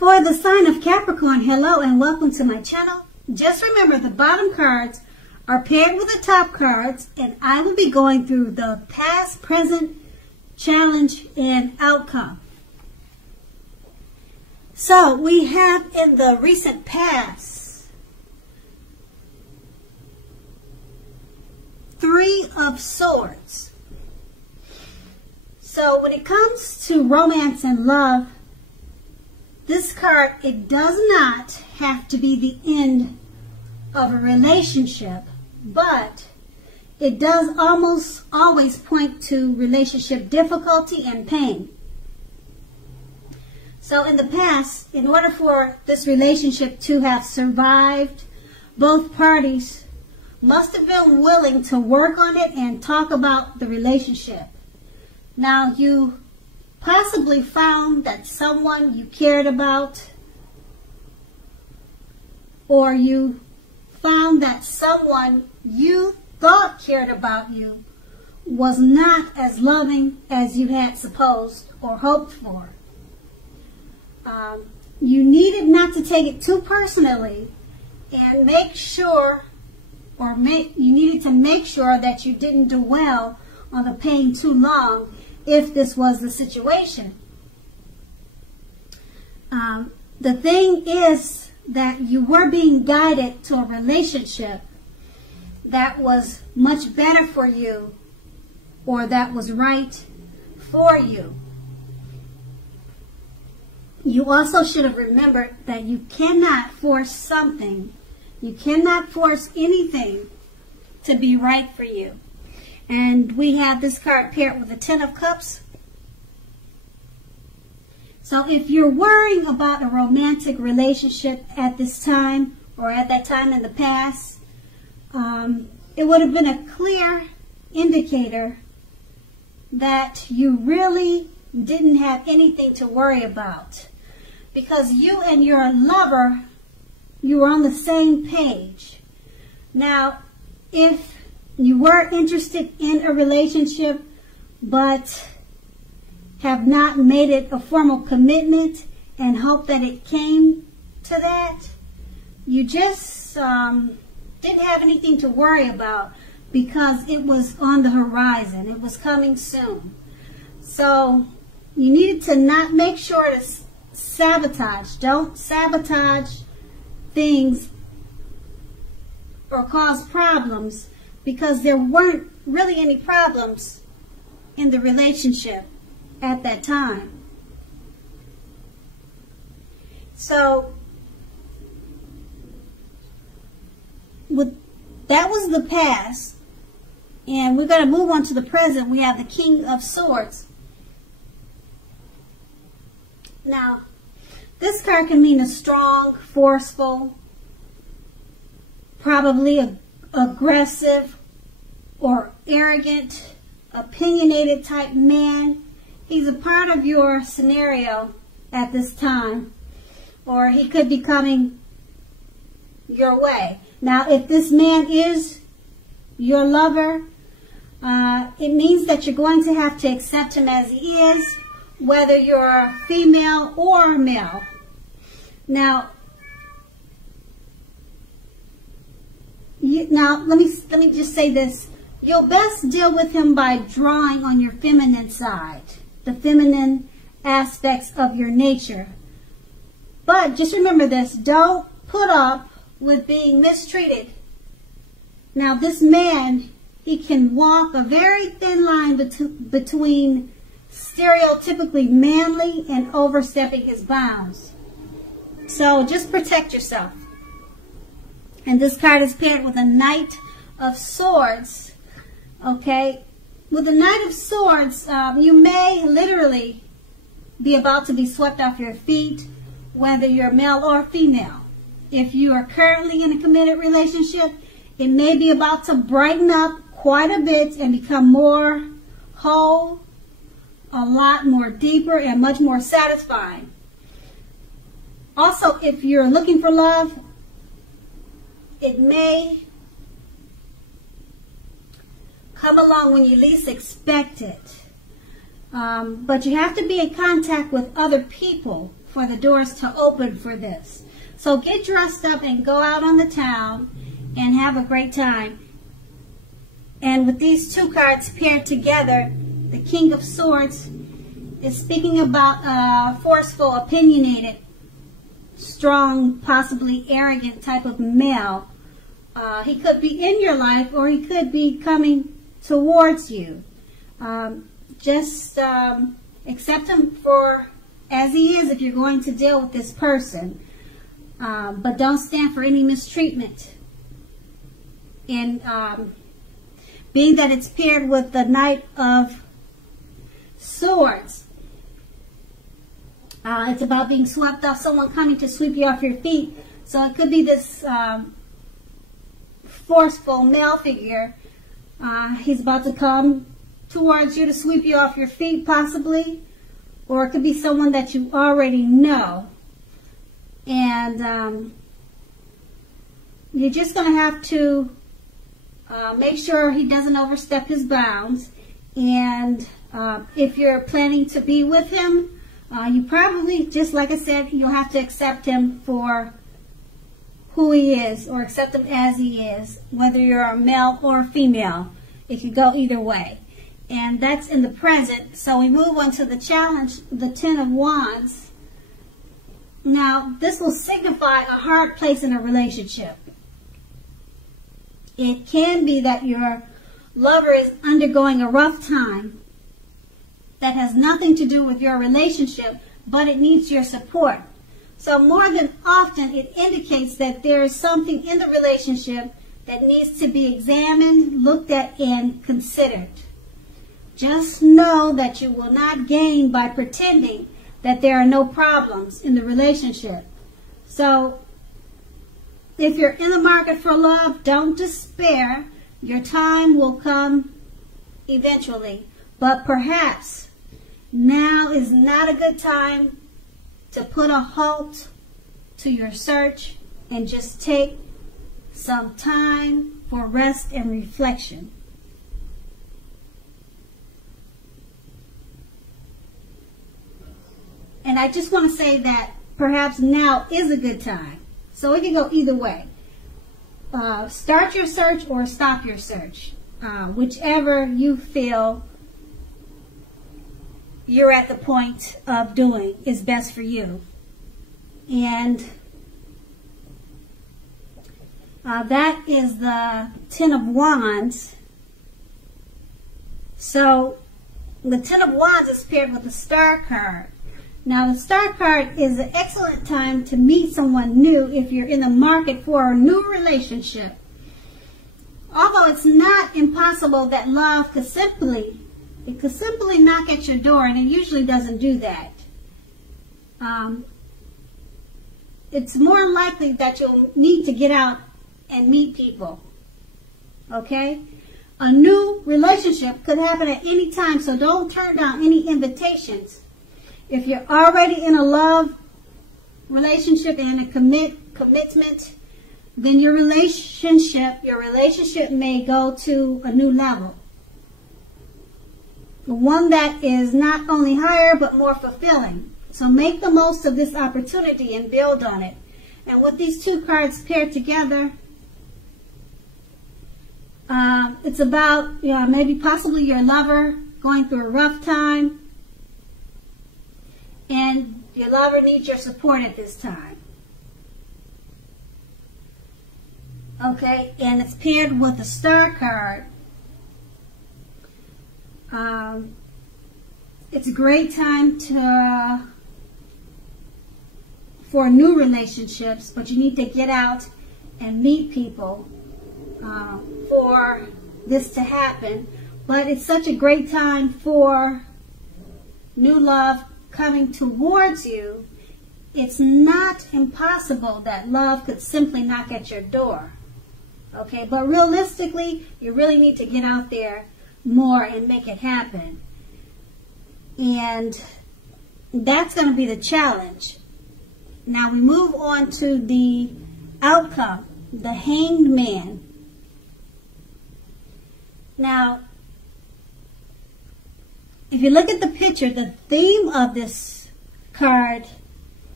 For the sign of Capricorn, hello and welcome to my channel. Just remember the bottom cards are paired with the top cards, and I will be going through the past, present, challenge, and outcome. So we have in the recent past 3 of Swords. So when it comes to romance and love, this card, it does not have to be the end of a relationship, but it does almost always point to relationship difficulty and pain. So in the past, in order for this relationship to have survived, both parties must have been willing to work on it and talk about the relationship. Now, you possibly found that someone you cared about, or you found that someone you thought cared about you was not as loving as you had supposed or hoped for. You needed not to take it too personally and make sure, you needed to make sure that you didn't dwell on the pain too long if this was the situation. The thing is that you were being guided to a relationship that was much better for you, or that was right for you. You also should have remembered that you cannot force something. You cannot force anything to be right for you. And we have this card paired with the 10 of Cups. So if you're worrying about a romantic relationship at this time, or at that time in the past, it would have been a clear indicator that you really didn't have anything to worry about, because you and your lover, you were on the same page. Now, if you were interested in a relationship but have not made it a formal commitment and hope that it came to that, you just didn't have anything to worry about because it was on the horizon. It was coming soon. So you needed to not make sure to sabotage. Don't sabotage things or cause problems, because there weren't really any problems in the relationship at that time. So that was the past, and we're going to move on to the present. We have the King of Swords. Now, this card can mean a strong, forceful, probably aggressive or arrogant, opinionated type man. He's a part of your scenario at this time, or he could be coming your way. Now, if this man is your lover, it means that you're going to have to accept him as he is, whether you're female or male. Now, let me just say this. You'll best deal with him by drawing on your feminine side, the feminine aspects of your nature. But just remember this, don't put up with being mistreated. Now, this man, he can walk a very thin line between stereotypically manly and overstepping his bounds. So just protect yourself. And this card is paired with a Knight of Swords. Okay, with the Knight of Swords, you may literally be about to be swept off your feet, whether you're male or female. If you are currently in a committed relationship, it may be about to brighten up quite a bit and become more whole, a lot more deeper, and much more satisfying. Also, if you're looking for love, it may come along when you least expect it. But you have to be in contact with other people for the doors to open for this. So get dressed up and go out on the town and have a great time. And with these two cards paired together, the King of Swords is speaking about a forceful, opinionated, strong, possibly arrogant type of male. He could be in your life or he could be coming towards you. Just accept him for as he is if you're going to deal with this person. But don't stand for any mistreatment. And being that it's paired with the Knight of Swords, it's about being swept off, someone coming to sweep you off your feet. So it could be this forceful male figure. He's about to come towards you to sweep you off your feet, possibly. Or it could be someone that you already know. And you're just going to have to make sure he doesn't overstep his bounds. And if you're planning to be with him, you probably, just like I said, you'll have to accept him for who he is, or accept him as he is, whether you're a male or a female. It could go either way. And that's in the present. So we move on to the challenge, the Ten of Wands. Now, this will signify a hard place in a relationship. It can be that your lover is undergoing a rough time that has nothing to do with your relationship, but it needs your support. So more than often, it indicates that there is something in the relationship that needs to be examined, looked at, and considered. Just know that you will not gain by pretending that there are no problems in the relationship. So if you're in the market for love, don't despair. Your time will come eventually. But perhaps now is not a good time to put a halt to your search and just take some time for rest and reflection. And I just want to say that perhaps now is a good time. So it can go either way. Start your search or stop your search. Whichever you feel you're at the point of doing is best for you. And that is the Ten of Wands. So the Ten of Wands is paired with the Star card. Now the Star card is an excellent time to meet someone new if you're in the market for a new relationship. Although it's not impossible that love could simply knock at your door, and it usually doesn't do that. It's more likely that you'll need to get out and meet people. Okay? A new relationship could happen at any time, so don't turn down any invitations. If you're already in a love relationship and a commitment, then your relationship may go to a new level. One that is not only higher but more fulfilling. So make the most of this opportunity and build on it. And with these two cards paired together, it's about maybe possibly your lover going through a rough time, and your lover needs your support at this time. Okay, and it's paired with the Star card. It's a great time for new relationships, but you need to get out and meet people for this to happen. But it's such a great time for new love coming towards you. It's not impossible that love could simply knock at your door. Okay, but realistically, you really need to get out there more and make it happen. And that's going to be the challenge. Now we move on to the outcome, the Hanged Man. Now, if you look at the picture, the theme of this card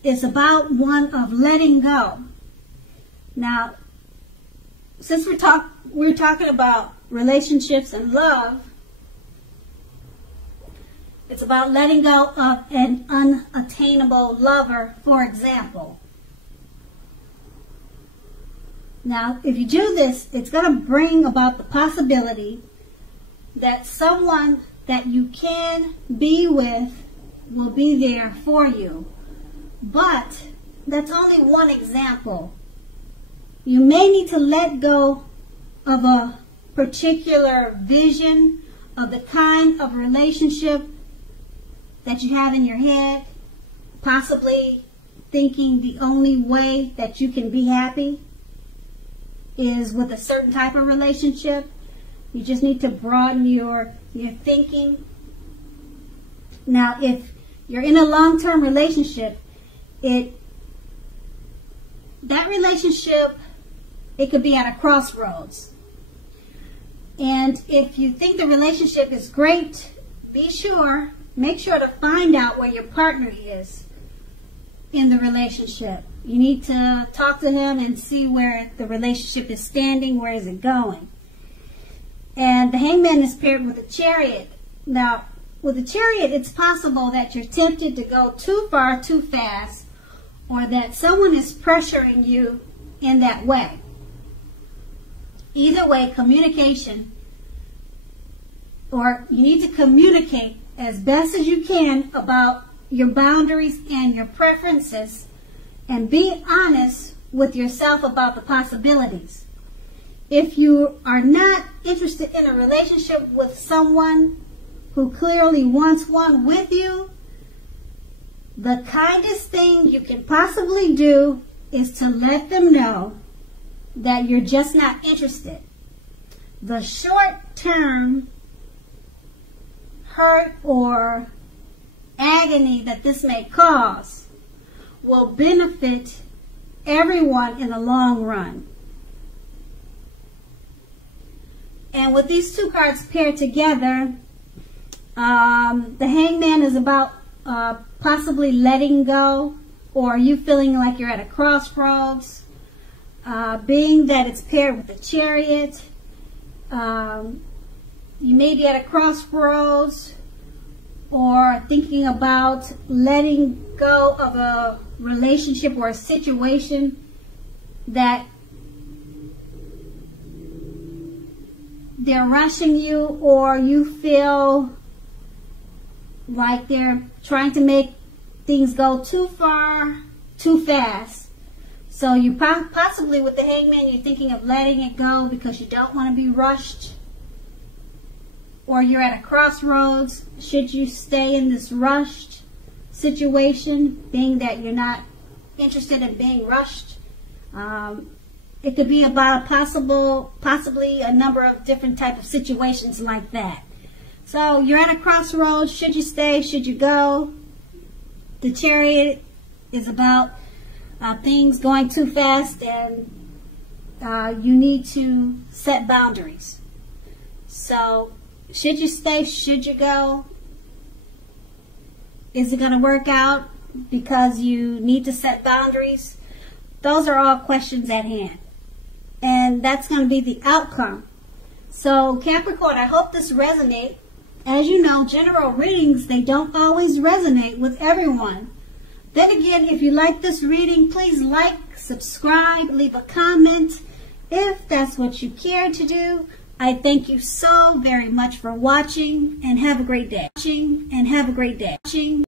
is about one of letting go. Now, since we're talking about relationships and love, it's about letting go of an unattainable lover, for example. Now, if you do this, it's going to bring about the possibility that someone that you can be with will be there for you. But that's only one example. You may need to let go of a particular vision of the kind of relationship that you have in your head, possibly thinking the only way that you can be happy is with a certain type of relationship. You just need to broaden your thinking. Now, if you're in a long-term relationship, that relationship, it could be at a crossroads. And if you think the relationship is great, make sure to find out where your partner is in the relationship. You need to talk to him and see where the relationship is standing, where is it going. And the Hangman is paired with a Chariot. Now, with a Chariot, it's possible that you're tempted to go too far, too fast, or that someone is pressuring you in that way. Either way, communication, or you need to communicate as best as you can about your boundaries and your preferences, and be honest with yourself about the possibilities. If you are not interested in a relationship with someone who clearly wants one with you, the kindest thing you can possibly do is to let them know that you're just not interested. The short-term hurt or agony that this may cause will benefit everyone in the long run. And with these two cards paired together, the Hangman is about possibly letting go, or you feeling like you're at a crossroads. Being that it's paired with the Chariot, you may be at a crossroads or thinking about letting go of a relationship or a situation that they're rushing you, or you feel like they're trying to make things go too far, too fast. So you possibly, with the Hangman, you're thinking of letting it go because you don't want to be rushed. Or you're at a crossroads. Should you stay in this rushed situation, being that you're not interested in being rushed? It could be about possibly a number of different type of situations like that. So you're at a crossroads. Should you stay? Should you go? The Chariot is about things going too fast, and you need to set boundaries. So should you stay? Should you go? Is it going to work out because you need to set boundaries? Those are all questions at hand. And that's going to be the outcome. So Capricorn, I hope this resonates. As you know, general readings, they don't always resonate with everyone. Then again, if you like this reading, please like, subscribe, leave a comment if that's what you care to do. I thank you so very much for watching, and have a great day.